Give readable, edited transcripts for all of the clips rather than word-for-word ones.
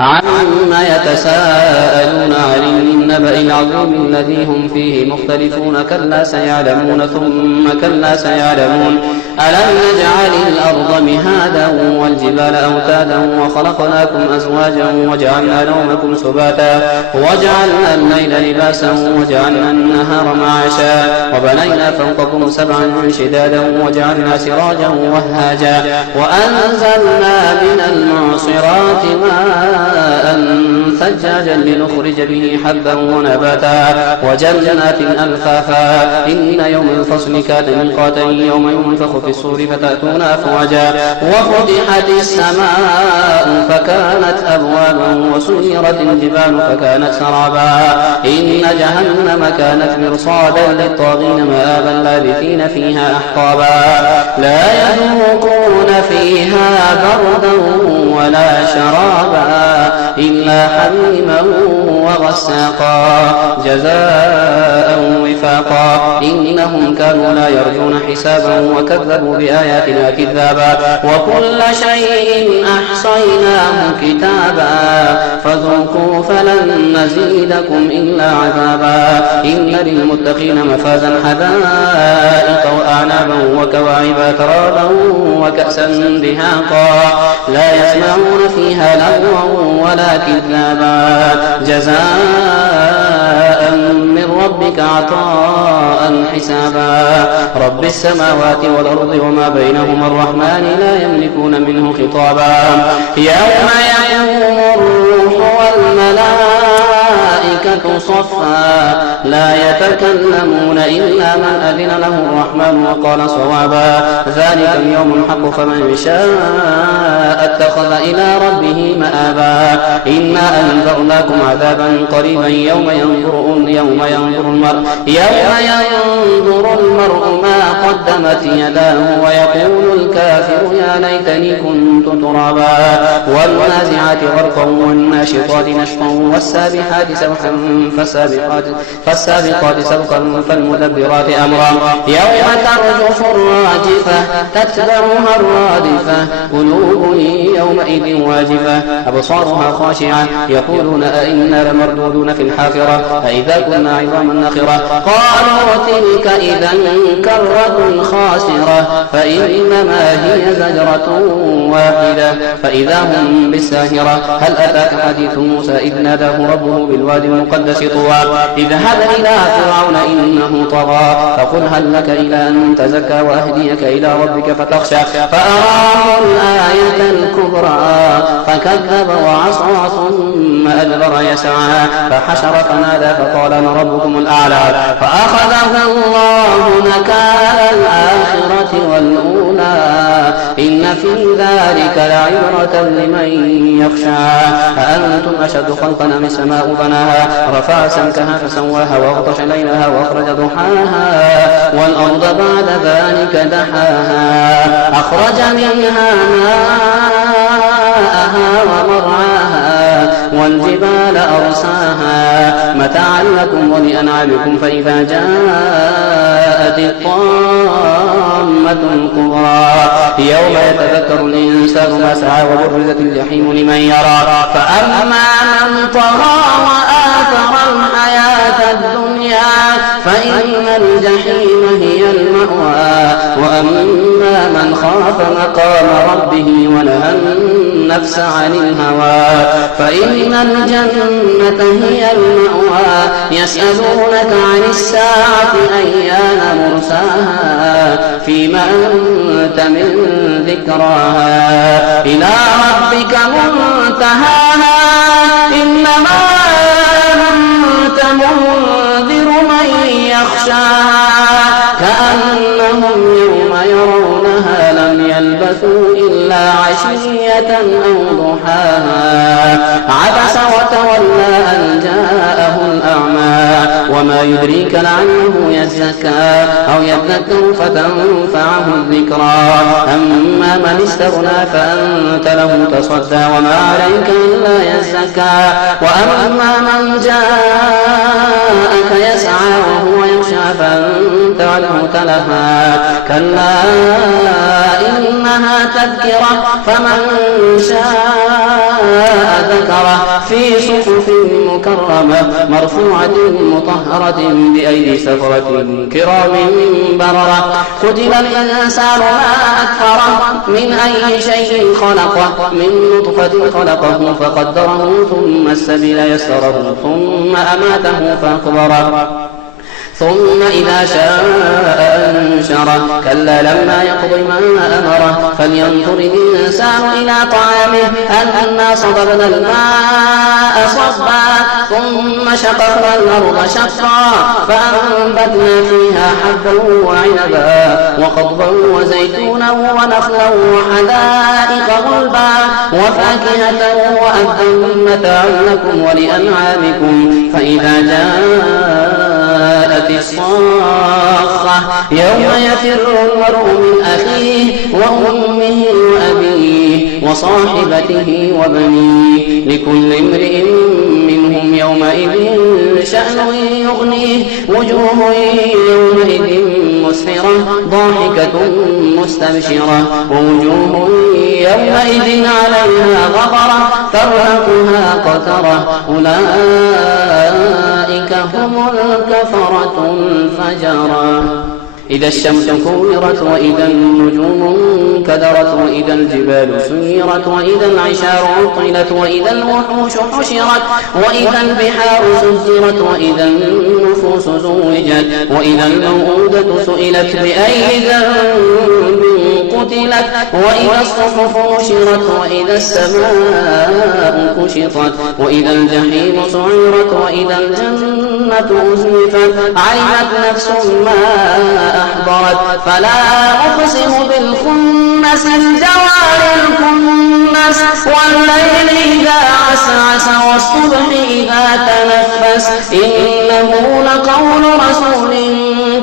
عما يتساءلون عن النبأ العظيم الذي هم فيه مختلفون كلا سيعلمون ثم كلا سيعلمون ألم نجعل الأرض مهادا والجبال أوتادا وخلقناكم أزواجا وجعلنا نومكم سباتا وجعلنا الليل لباسا وجعلنا النهار معاشا وبنينا فوقكم سبعا شدادا وجعلنا سراجا وهاجا وأنزلنا من المعصرات ماء ثجاجا لنخرج به حبا ونباتا وجنات ألفافا إن يوم الفصل كان ميقاتا يوم ينفخ في الصور فتأتون أفواجا وفتحت السماء فكانت أبوابا وسيرت الجبال فكانت سرابا إن جهنم كانت مرصادا للطاغين مآبا لابثين فيها أحقابا لا يذوقون فيها بردا ولا شرابا إلا حميما وغساقا جزاء وفاقا إنهم كانوا لا يرجون حسابا وكذبوا بآياتنا كذابا وكل شيء أحصيناه كتابا فذوقوا فلن نزيدكم إلا عذابا إن للمتقين مفازا حدائق وأعنابا وكواعب ترابا وكأسا دهاقا لا يسمعون فيها لغوا ولا كذابا جزاء من ربك عطاء حسابا رب السماوات والأرض وما بينهما الرحمن لا يملكون منه خطابا يوم يقوم الروح والملائكة صفا لا يتكلمون إلا من أذن له الرحمن وقال صوابا ذلك اليوم الحق فمن شاء اتخذ إلى ربه مآبا إنا أنذرناكم عذابا قريبا يوم ينظر المرء ما قدمت يداه ويقول الكافر يا ليتني كنت ترابا والنازعات غرقا والناشطات نشطا والسابحات سبحا فالسابقات سبقا فالمدبرات أمرا يوم ترجف الراجفة تتبعها الرادفة قلوب يومئذ واجفة أبصارها خاشعة يقولون أئنا لمردودون في الحافرة أئذا كنا عظاما نخرة قالوا تلك إذا كرة خاسرة فإنما هي زجرة واحدة فإذا هم بالساهرة هل أتاك حديث موسى إذ ناداه ربه بالوادي المقدس طوى اذهب إلى فرعون إنه طغى فقل هل لك إلى أن تزكى وأهديك إلى ربك فتخشى فأراه الآية الكبرى فكذب وعصى ثم أدبر يسعى فحشر فنادى فقال أنا ربكم الأعلى فأخذه الله نكال الآخرة والأولى إن في ذلك لعبرة لمن يخشى أأنتم أشد خلقا أم السماء بناها رفع سمكها فسواها وأغطش ليلها وأخرج ضحاها والأرض بعد ذلك دحاها أخرج منها ماءها ومرعاها والجبال أرساها متاعا لكم ولأنعامكم فإذا جاءت الطامة الكبرى يوم يتذكر الإنسان ما سعى وبرزت الجحيم لمن يرى فأما من طغى وآثر الحياة الدنيا فإن الجحيم هي المأوى وأما من خاف مقام ربه ونهى النفس عن الهوى فإن الجنة هي المأوى يسألونك عن الساعة أيان مرساها فيما أنت من ذكراها إلى ربك منتهاها إنما أنت منذر من يخشاها كأنهم يوم يرونها لم يلبثوا إلا عشية أو ضحاها عبس وتولى أن جاءه الأعمى وما يدريك لعله يزكى أو يذكر فتنفعه الذكرى أما من استغنى فأنت له تصدى وما عليك إلا يزكى وأما من جاءك يسعى وهو يخشى فأنت عنه تلهى كلا إنها تذكرة فمن شاء ذكره في صحف مكرمة مرفوعة مطهرة بأيدي سفرة كرام بررة قتل الإنسان ما أكفره من أي شيء خلقه من نطفة خلقه فقدره ثم السبيل يسره ثم أماته فأقبره ثم إذا شاء أنشره كلا لما يقض ما أمره فلينظر الإنسان إلى طعامه أنا صببنا الماء صبا ثم شققنا الأرض شقا فأنبتنا فيها حبا وعنبا وقضبا وزيتونا ونخلا وحدائق غلبا وفاكهة وأبا متاعا لكم ولأنعامكم فإذا جاءت الصاخة يوم يفر المرء من أخيه وأمه وأبيه وصاحبته وبنيه لكل امرئ منهم يومئذ شأن يغنيه وجوه يومئذ مسفرة ضاحكة مستبشرة ووجوه يومئذ عليها غبرة ترهقها قترة أولئك هم الكفرة الفجرة إذا الشمس كورت وإذا النجوم انكدرت وإذا الجبال سيرت وإذا العشار عطلت وإذا الوحوش حشرت وإذا البحار سجرت وإذا النفوس زوجت وإذا الموءودة سئلت بأي ذنب قتلت وإذا الصحف نشرت وإذا السماء كشطت وإذا الجحيم سعرت وإذا الجنة أزلفت علمت نفس ما أحضرت فلا أقسم بالخنس الجوار الكنس والليل إذا عسعس والصبح إذا تنفس إنه لقول رسول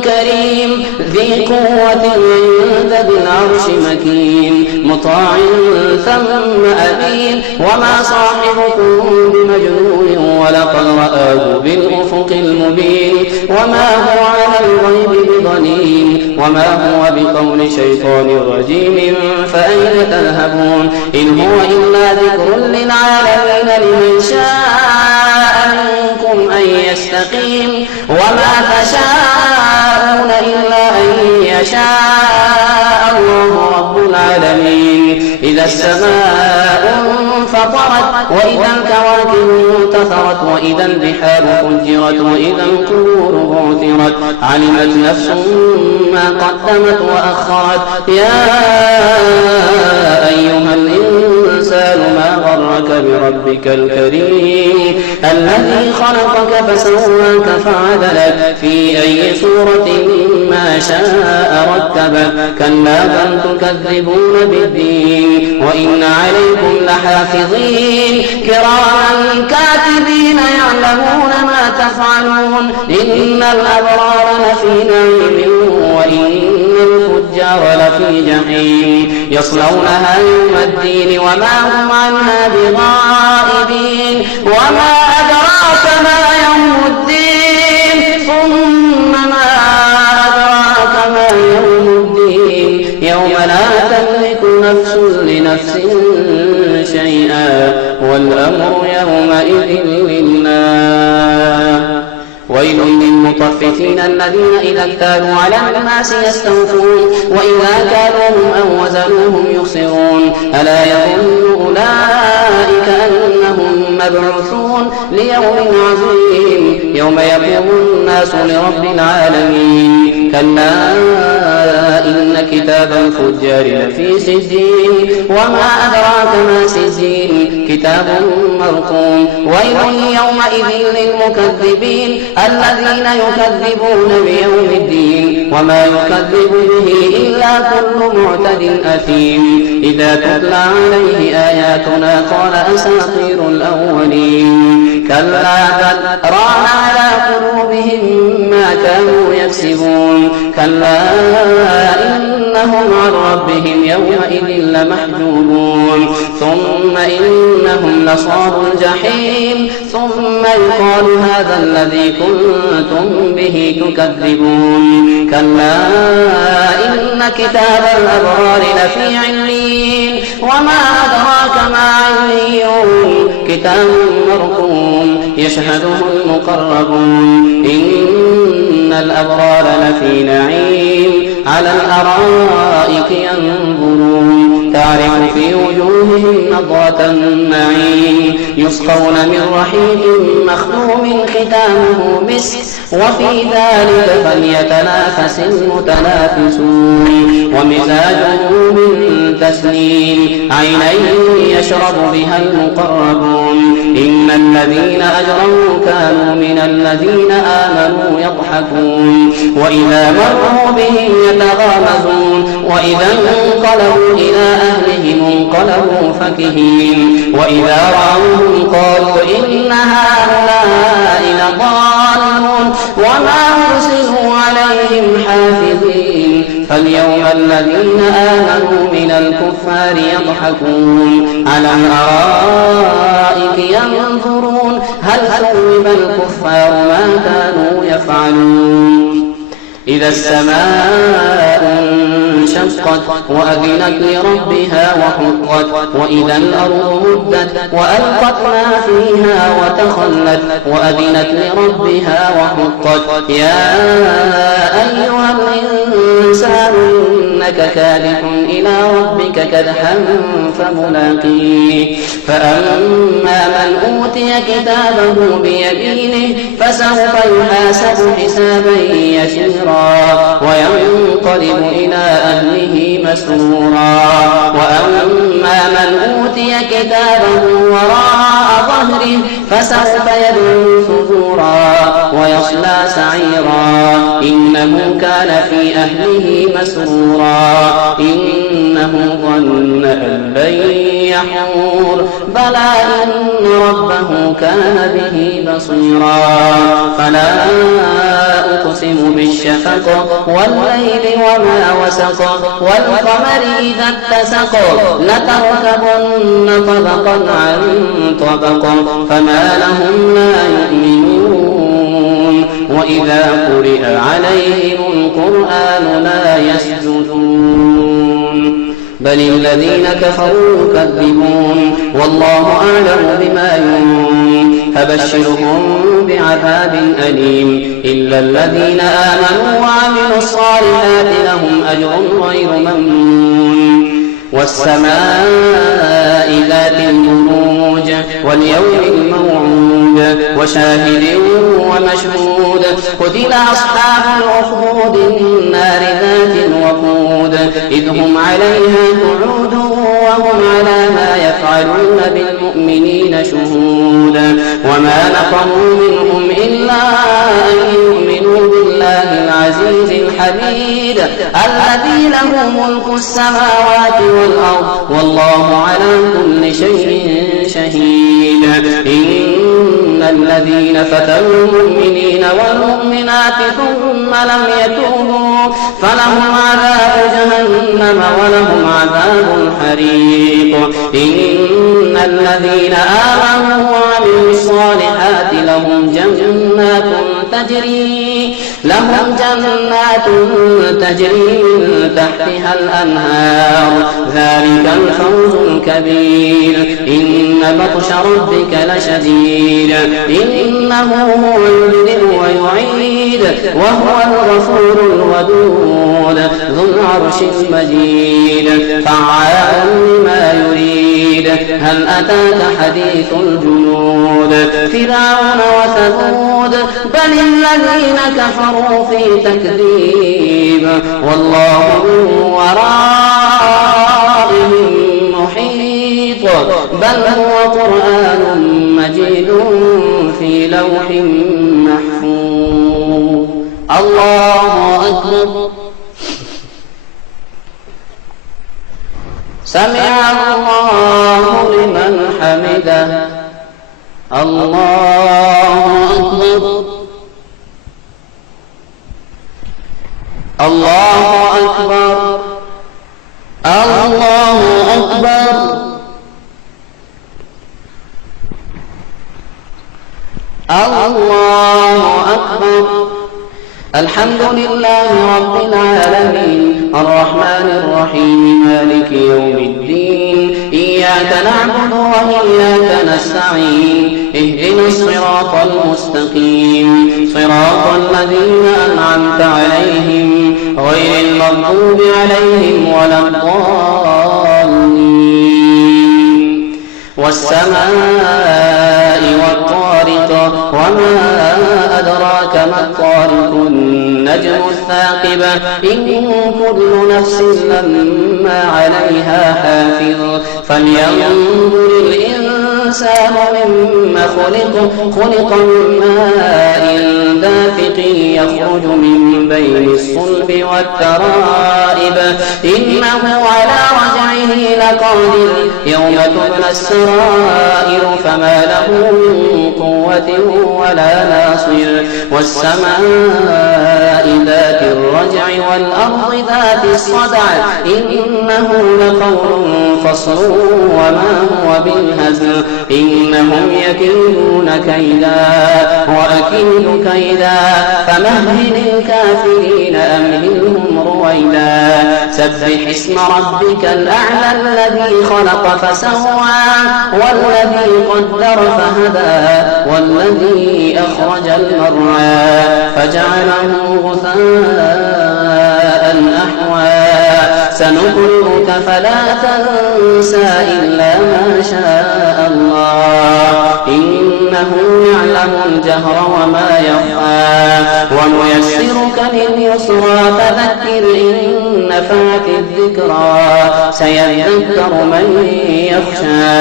كريم ذي قوة عند ذي العرش مكين مطاع ثم أمين وما صاحبكم بمجنون ولقد رآه بالأفق المبين وما هو على الغيب بضنين وما هو بقول شيطان رجيم فأين تذهبون إن هو إلا ذكر للعالمين لمن شاء منكم أن يستقيم وما تشاءون إلا أن يشاء الله رب العالمين إذا السماء انفطرت وإذا الكواكب انتثرت وإذا البحار فجرت وإذا القبور بعثرت علمت نفس ما قدمت وأخرت يا أيها الإنسان ما غرك بربك الكريم الذي خلقك فسواك فعدلك في أي صورة ما شاء ركبك كلا بل تكذبون بالدين وإن عليكم لحافظين كراما كاتبين يعلمون ما تفعلون إن الأبرار لفي نعيم وإن الفجار لفي جحيم يصلونها يوم الدين وما هم عنها بغائبين وما أدراك ما يوم الدين ثم ما أدراك ما يوم الدين يوم لا تملك نفس لنفس شيئا والأمر يومئذ لله ويل للمطففين الذين إذا اكتالوا على الناس يستوفون وإذا كالوهم أو وزنوهم يخسرون ألا يظن أولئك أنهم مبعوثون ليوم عظيم يوم يقوم الناس لرب العالمين كلا إن كتاب الفجار لفي سجين وما أدراك ما سجين كتاب مرقوم ويل يومئذ للمكذبين الذين يكذبون بيوم الدين وما يكذب به إلا كل معتد أثيم إذا تتلى عليه آياتنا قال أساطير الأولين كلا بل ران على قلوبهم ما كانوا يكسبون كلا إنهم إنهم عن ربهم يومئذ لمحجوبون ثم إنهم لصالوا الجحيم ثم يقال هذا الذي كنتم به تكذبون كلا إن كتاب الأبرار لفي عليين وما أدراك ما عليون كتاب مرقوم يشهده المقربون إن الأبرار لفي نعيم على الأرائك ينظرون تعرف في وجوههم نضرة النعيم يسقون من رحيق مختوم ختامه مسك وفي ذلك فليتنافس المتنافسون ومزاجه من تسنيم عينا يشرب بها المقربون إن الذين أجرموا كانوا من الذين آمنوا يضحكون وإذا مروا بهم يتغامزون وإذا انقلبوا إلى أهلهم انقلبوا فكهين وإذا رأوهم قالوا إن هؤلاء لضالون وما أرسلوا عليهم حافظين فاليوم الذين آمنوا من الكفار يضحكون على الأرائك ينظرون هل ثوب الكفار ما كانوا يفعلون إذا السماء انشقت وأذنت لربها وحقت وإذا الأرض مدت وألقت ما فيها وتخلت وأذنت لربها وحقت يا أيها الإنسان إنك كادح إلى ربك كدحا فملاقيه فأما من أوتي كتابه بيمينه فسوف يحاسب حسابا يسيرا وينقلب إلى أهله مسرورا وأما من أوتي كتابه وراء ظهره فسوف يدعو ثبورا ويصلى سعيرا إنه كان في أهله مسرورا إنه ظن أن لن يحور بلى إن ربه كان به بصيرا فلا أقسم بالشفق والليل وما وسق والقمر إذا اتسق لتركبن طبقا عن طبق فما لهم لا يؤمنون وإذا قرئ عليهم القرآن لا يسجدون بل الذين كفروا يكذبون والله أعلم بما يوعون فبشرهم بعذاب أليم إلا الذين آمنوا وعملوا الصالحات لهم أجر غير ممنون والسماء ذات البروج واليوم الموعود وشاهد ومشهود قتل أصحاب الأخدود النار ذات الوقود إذ هم عليها قعود وهم على ما يفعلون بالمؤمنين شهود وما نقموا منهم إلا أن يؤمنوا بالله العزيز الحميد الذي له ملك السماوات والأرض والله على كل شيء شهيد إن الذين فتنوا المؤمنين والمؤمنات ثم لم يتوبوا فلهم عذاب جهنم ولهم عذاب الحريق إن الذين آمنوا وعملوا الصالحات لهم جنات تجري من تحتها الأنهار ذلك الفوز الكبير إن بطش ربك لشديد إنه هو يبدئ ويعيد وهو الغفور الودود ذو العرش المجيد فعال لما يريد هل أتاك حديث الجنود فرعون وثمود بل الذين كفروا في تكذيب والله من ورائهم محيط بل هو قرآن مجيد في لوح محفوظ الله أكبر سمع الله لمن حمده الله أكبر الله أكبر الله أكبر. الله أكبر. الحمد لله رب العالمين الرحمن الرحيم مالك يوم الدين إياك نعبد وإياك نستعين اهدنا الصراط المستقيم صراط الذين أنعمت عليهم غير المغضوب عليهم ولا الضالين. والسماء والطارق وما أدراك ما الطارق النجم الثاقبة إن كل نفس لما عليها حافظ فلينظر الإنسان مما خلق من ماء دافق يخرج من بين الصلب والترائب إنه على رجعه لقادر يوم تبلى السرائر فما له من قوة ولا ناصر. والسماء ذات الرجع والأرض ذات الصدع إنه لقول فصل وما هو بالهزل إنهم يكيدون كيدا وأكيد كيدا فمهل الكافرين أمهلهم رويدا. سبح اسم ربك الأعلى الذي خلق فسوى والذي قدر فهدى والذي أخرج المرعى فجعله غثاء أحوى. سنقرئك فلا تنسى إلا ما شاء الله إنه يعلم الجهر وما يخفى. ونيسرك لليسرى فذكر إن نفعت الذكرى سيذكر من يخشى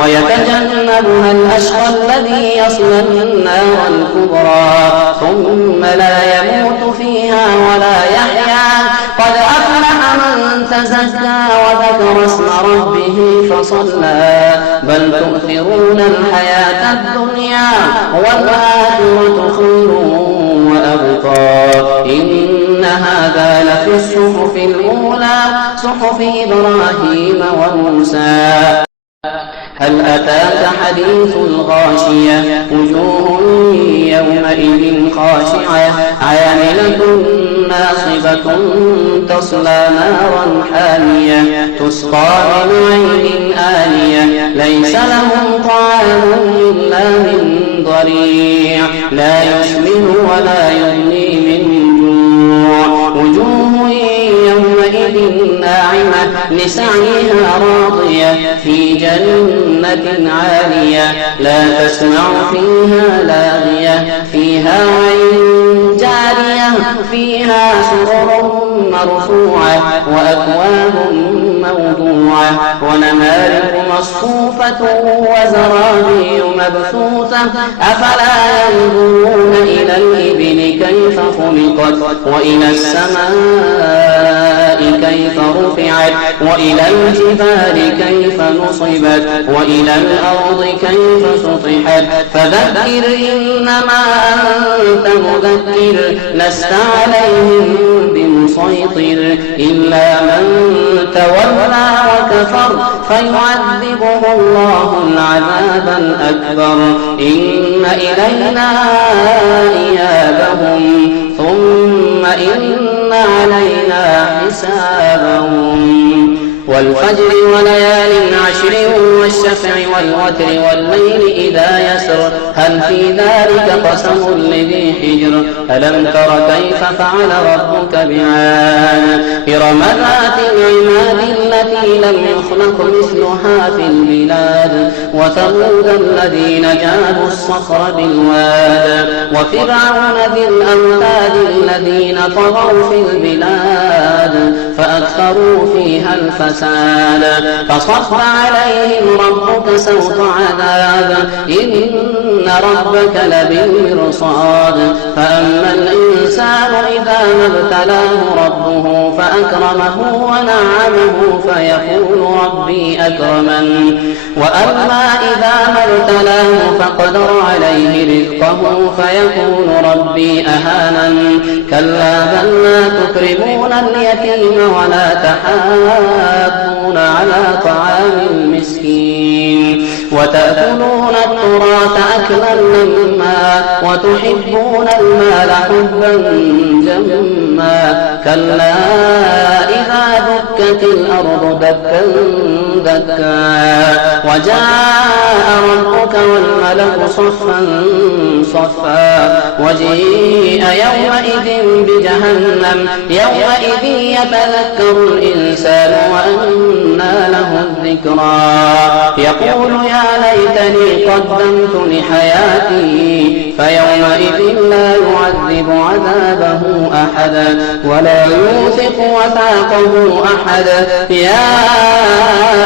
ويتجنبها الأشقى الذي يصلى النار الكبرى ثم لا يموت فيها ولا يحيا. قد أفلح من تزكى وذكر اسم ربه فصلى بل تؤثرون الحياة الدنيا والآخرة خير وأبقى إن هذا لفي الصحف الأولى صحف إبراهيم وموسى. هل أتاك حديث الغاشية وجوه يومئذ خاشعة عاملة ناصبة تصلى نارا حامية تسقى من عين آنية ليس لهم طعام إلا من ضريع لا يسمن ولا يغني من جوع. وجوه يومئذ ناعمة لسعيها راضية في جنة عالية لا تسمع فيها لاغية فيها عين جارية فيها سرر مرفوعة وأكواب موضوعة ونمارق مصفوفة وزرابي مبثوثة أفلا ينظرون إلى الإبل كيف خلقت وإلى السماء كيف رفعت وإلى الجبال كيف نصبت وإلى الأرض كيف سطحت. فذكر إنما أنت مذكر لست عليهم بمسيطر إلا من تولى وكفر فيعذبه الله العذاب الأكبر. إن إلينا إيابهم ثم إن علينا حسابهم. والفجر وليال عشر والشفع والوتر والليل إذا يسر هل في ذلك قسم لذي حجر ألم تر كيف فعل ربك بعاد إرم ذات العماد التي لم يخلق مثلها في البلاد وثمود الذين جابوا الصخر بالواد وفرعون ذي الأوتاد الذين طغوا في البلاد فأكثروا فيها الفساد فصب عليهم ربك سوط عذاب إن ربك لبالمرصاد. فأما الإنسان إذا ما ابتلاه ربه فأكرمه ونعمه فيقول ربي أكرمن وأما إذا ما ابتلاه أقدر عليه رزقه فيقول ربي أهانن. كلا بل لا تكرمون اليتيم ولا تحاضون على طعام المسكين وتأكلون التراث أكلا لما وتحبون المال حبا جما. كلا إذا دكت الأرض دكا دكا وجاء ربك والملك صفا صفا وجيء يومئذ بجهنم يومئذ يتذكر الإنسان وأنى له الذكرى يقول يا ليتني قدمت لحياتي فيومئذ لا يعذب عذابه أحدا ولا يوثق وثاقه أحدا. يا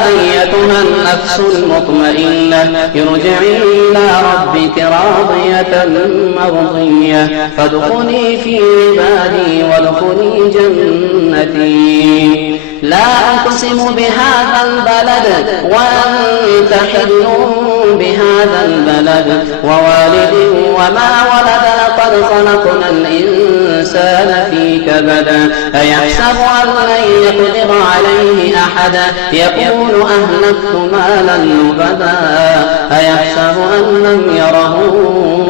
أيتها النفس المطمئنة ارجعي إلى ربك راضية مرضية فادخلي في عبادي وادخلي جنتي. لا أقسم بهذا البلد وأنت حل بهذا البلد ووالد وما ولد لقد خلقنا الإنسان في كبد. أيحسب أن لن يقدر عليه أحدا يقول أهلكت مالا لبدا. أيحسب أن لم يره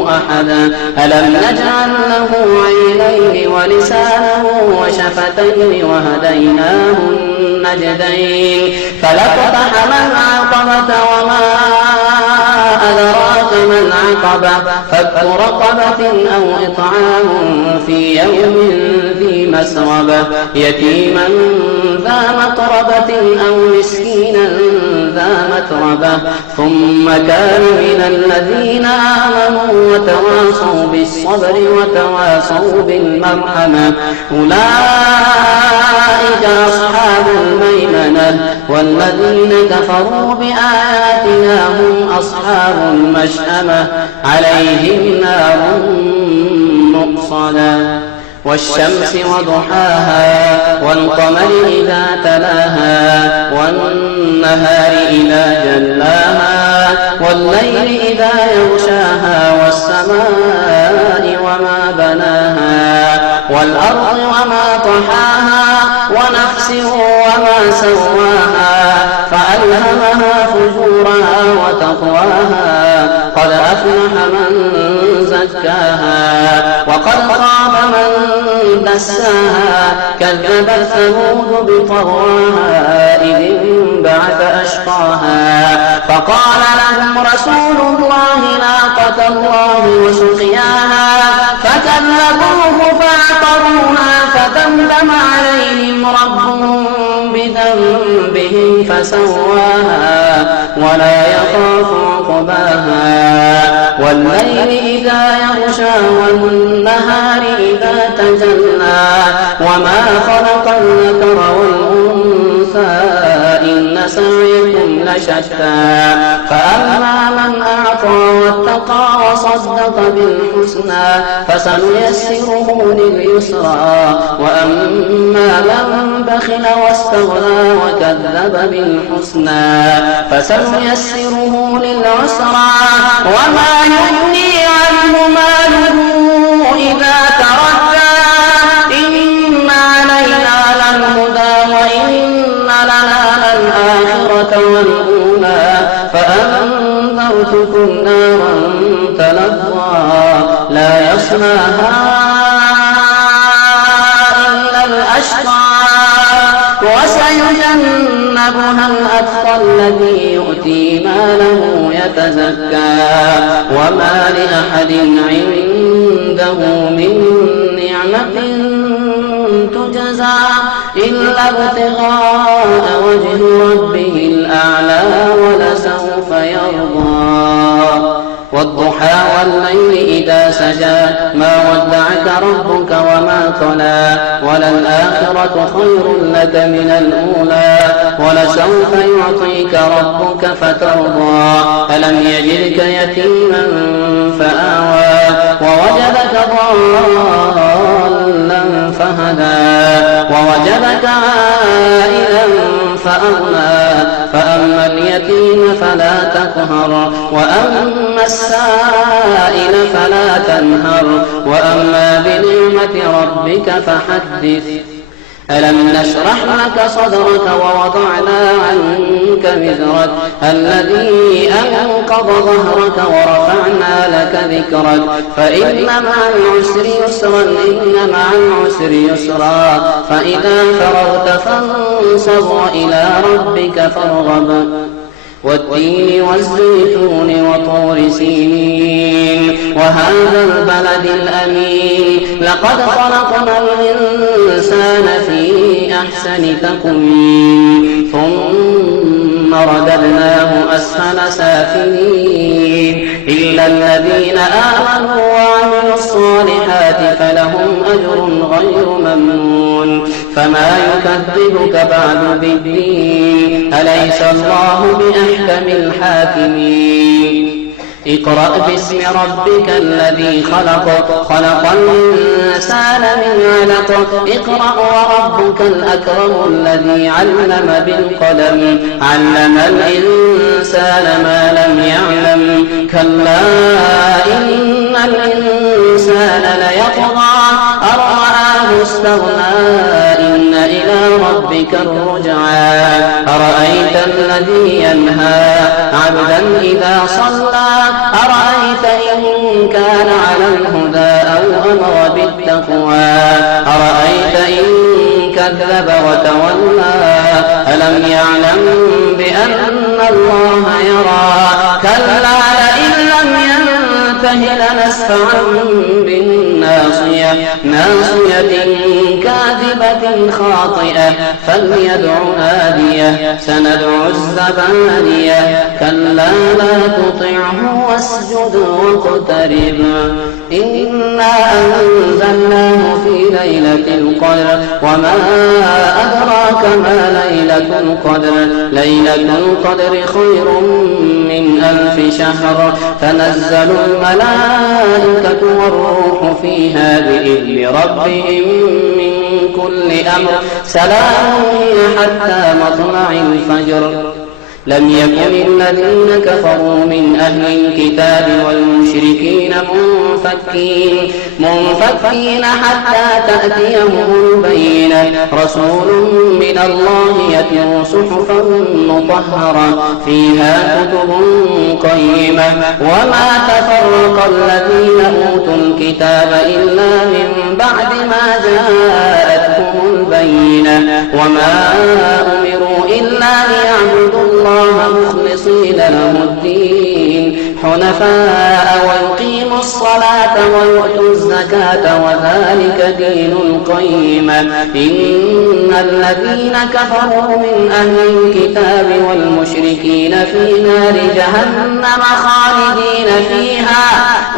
أحدا ألم نجعل له عينين ولسانا وشفتين وهديناه النجدين. فلاقتحم العقبة وما أدراك ما العقبة فك رقبة أو إطعام في يوم ذي مسربة يتيما ذا مقربة أو مسكينا ذا متربة ثم كان من الذين آمنوا وتواصوا بالصبر وتواصوا بالمرحمة أولئك أصحاب الميمنة والذين كفروا بآياتنا هم أصحاب المشأمة عليهم نار مؤصدة. والشمس وضحاها والقمر إذا تلاها والنهار إذا جلاها والليل إذا يغشاها والسماء وما بناها والأرض وما طحاها ونفس وما سواها فألهمها فجورها وتقواها قد أفلح من زكاها وقد خاب من دساها كذبت ثمود بطغواها إذ انبعث أشقاها فقال لهم رسول الله ناقة الله وسقياها فكذبوه فعقروها فدمدم عليهم ربهم بذنبهم فسواها ولا يخاف عقباها. والليل إذا يغشى والنهار إذا تجلى وما خلق الذكر والأنثى إن سعيكم لشتى. فأما من أعطى واتقى وصدق بالحسنى فسنيسره لليسرى وأما من بخل واستغنى وكذب بالحسنى فسنيسره للعسرى وما يغني عنه ماله إذا تردى. إن علينا للهدى وإن لنا للآخرة والأولى فأنذرتكم نارا تلظى لا يصلاها إلا الأشقى وسيجنبها الأتقى الذي يؤتي ماله يتزكى وما لأحد عنده من نعمة تجزى إلا ابتغاء وجه ربه الأعلى ولسوف يرضى. والضحى والليل إذا سجى ما ودعك ربك وما قلى وللآخرة خير لك من الأولى ولسوف يعطيك ربك فترضى. ألم يجدك يتيما فآوى ووجدك ضالا فهدى ووجدك عائلا فأغنى. فأما اليتيم اليتيم فلا تقهر وأما السائل فلا تنهر وأما بنعمة ربك فحدث. ألم نشرح لك صدرك ووضعنا عنك وزرك الذي أنقض ظهرك ورفعنا لك ذكرك فإن مع العسر يسرا إن مع العسر يسرا فإذا فرغت فانصب وإلى ربك فارغب والتين والزيتون وطور سينين وهذا البلد الأمين لقد خلقنا الإنسان في أحسن تقويم ثم رددناه أسفل سافلين إلا الذين آمنوا وعملوا الصالحات فلهم أجر غير ممنون. فما يكذبك بعد بالدين أليس الله بأحكم الحاكمين. اقرأ باسم ربك الذي خلق الإنسان من علق اقرأ وربك الأكرم الذي علم بالقلم علم الإنسان ما لم يعلم كلا إن الإنسان ليطغى أن رآه استغنى إن إلى ربك الرجعى أرأيت الذي ينهى عبدا إذا صلى أرأيت إن كان على الهدى أو أمر بالتقوى أرأيت إن كذب وتولى ألم يعلم بأن الله يرى كلا لئن لم ينته لنسفعا بالناصية ناصية كاذبة خاطئة فليدع ناديه سندع الزبانية كلا لا تطعه واسجد واقترب إنا أنزلناه في ليلة القدر وما أدراك ما ليلة القدر ليلة القدر خير من 1000 شهر تنزل الملائكة والروح فيها بإذن ربهم من كل أمر سلام هي حتى مطلع الفجر. لم يكن الذين كفروا من أهل الكتاب والمشركين منفكين حتى تأتيهم البينة رسول من الله يتلو صحفا مطهرة فيها كتب قيمة وما تفرق الذين أوتوا الكتاب إلا من بعد ما جاءتهم البينة وما أمروا إلا ليعبدوا الله مخلصين له الدين حنفاء ويقيموا الصلاة ويؤتوا الزكاة وذلك دين القيمة إن الذين كفروا من أهل الكتاب والمشركين في نار جهنم خالدين فيها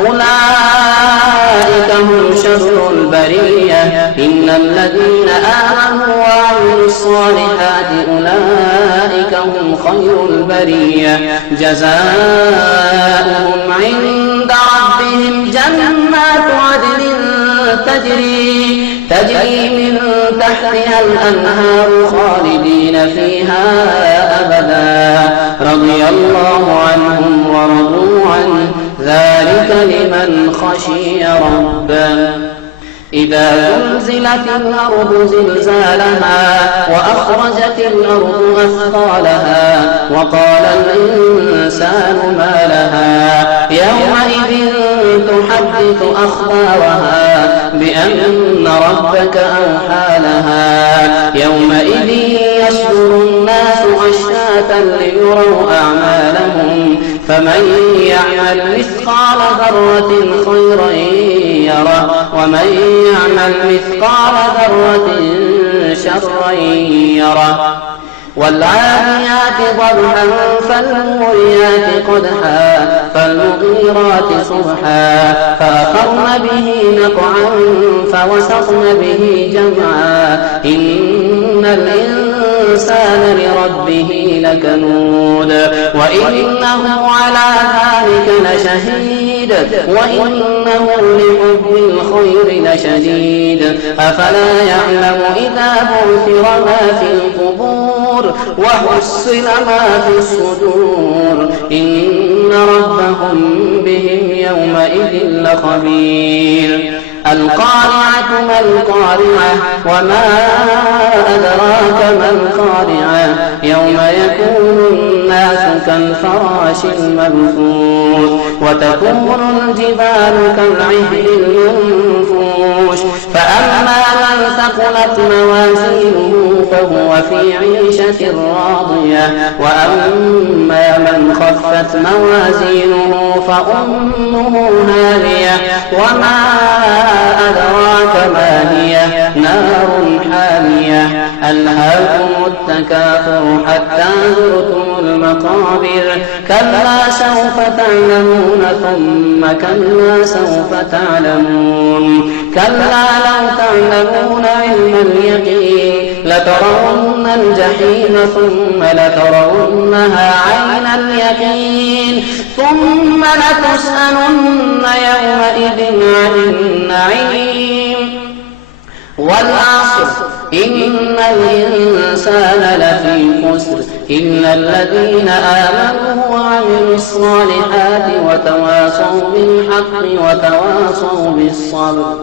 أولئك هم شر البرية إن الذين آمنوا وعملوا الصالحات أولئك هم خير البرية جزاؤهم عند ربهم جنات عدن تجري من تحتها الأنهار خالدين فيها أبدا رضي الله عنهم ورضوا عنه ذلك لمن خشي ربه. إذا زلزلت الأرض زلزالها وأخرجت الأرض أثقالها وقال الإنسان ما لها يومئذ تحدث أخبارها بأن ربك أوحى لها يومئذ يصدر الناس أشتاتا ليروا أعمالهم فمن يعمل مثقال ذرة خيرا يره ومن يعمل مثقال ذرة شرا يره والعاديات ضبحا فالموريات قدحا فالمغيرات صبحا فأثرن به نقعا فوسطن به جمعا إن الإنسان لربه لكنود وإنه على ذلك لشهيد وإنه لحب الخير لشديد أفلا يعلم إذا بعثر ما في القبور القبور وحصل ما في الصدور إن ربهم بهم يومئذ لخبير القارعة ما القارعة وما أدراك ما القارعة يوم يكون الناس كالفراش المبثوث وتكون الجبال كالعهن المنفوش فأما من ثقلت موازينه فهو في عيشة راضية وأما من خفت موازينه فأمه هاوية وما أدراك ما هي نار حامية ألهاكم التكاثر حتى زرتم المقابر كلا سوف تعلمون ثم كلا سوف تعلمون كلا لو تعلمون علم اليقين لترون الجحيم ثم لترونها عين اليقين ثم لتسألن يومئذ عن النعيم والعصر إن الإنسان لفي خسر إلا الذين آمنوا وعملوا الصالحات وتواصوا بالحق وتواصوا بالصبر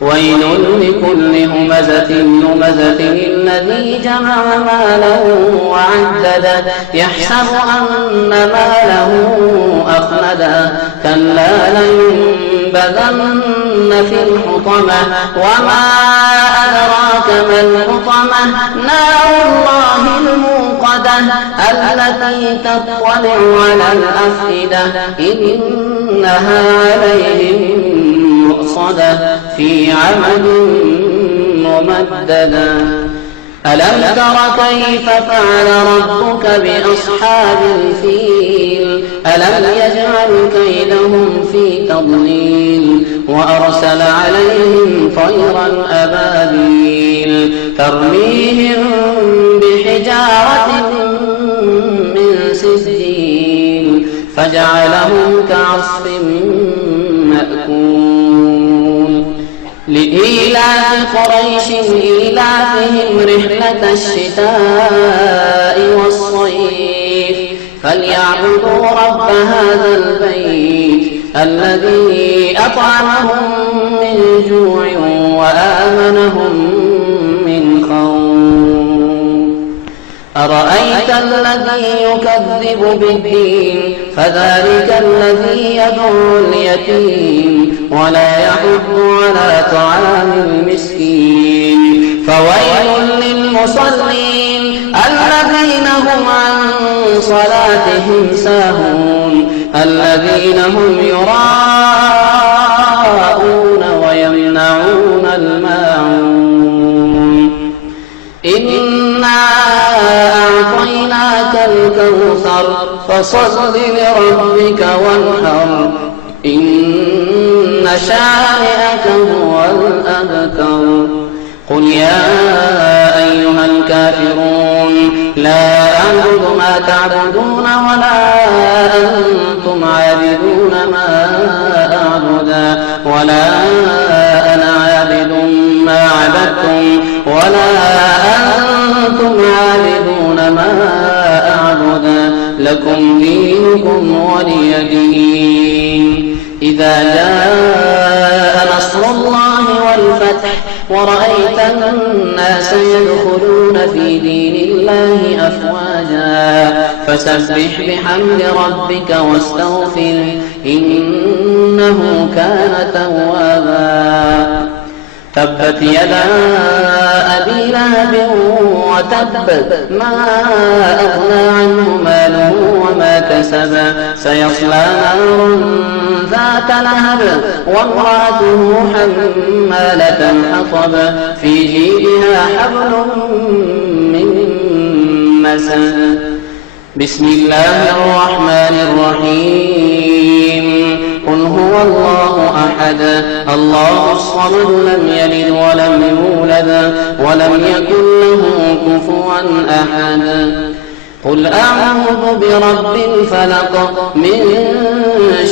ويل لكل همزة لمزة الذي جمع ماله وعدده يحسب أن ماله أخلده كلا لينبذن في الحطمة وما أدراك ما الحطمة نار الله الموقدة التي تطلع على الأفئدة إنها عليهم مؤصدة في عمد ممددة ألم تر كيف فعل ربك بأصحاب الفيل ألم يجعل كيدهم في تضليل وأرسل عليهم طيرا أبابيل ترميهم بحجارة من سجيل فجعلهم كعصف مأكول لإيلاف قريش إيلافهم رحلة الشتاء والصيف فليعبدوا رب هذا البيت الذي أطعمهم من جوع وآمنهم من خوف أرأيت الذي يكذب بالدين فذلك الذي يدعو اليتيم ولا يحض على طعام المسكين فويل للمصلين الذين هم عن صلاتهم ساهون الذين هم يراءون ويمنعون الماعون إنا أعطيناك الكوثر فصل لربك وانحر إن شانئك هو الأبتر قل يا أيها الكافرون لا أعبد ما تعبدون ولا أنتم عابدون ما أعبد ولا أنا عابد ما عبدتم ولا أنتم عابدون ما أعبد لكم دينكم ولي دين إذا جاء نصر الله والفتح ورأيت الناس يدخلون في دين الله أفواجا فسبح بحمد ربك واستغفر إنه كان توابا تبت يدا أبي لهب وتب ما أغنى عنه ماله وما كسب سيصلى نارا ذات لهب وامرأته حمالة الحطب في جيدها حبل من مسد بسم الله الرحمن الرحيم قل هو الله أحد الله الصمد لم يلد ولم يولد ولم يكن له كفوا أحد قل أعوذ برب الفلق من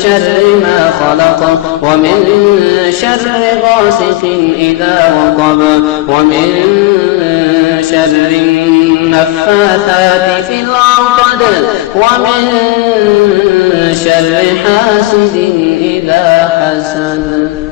شر ما خلق ومن شر غاسق إذا وقب ومن شر النفاثات في العقد ومن شر حاسد إذا حسد.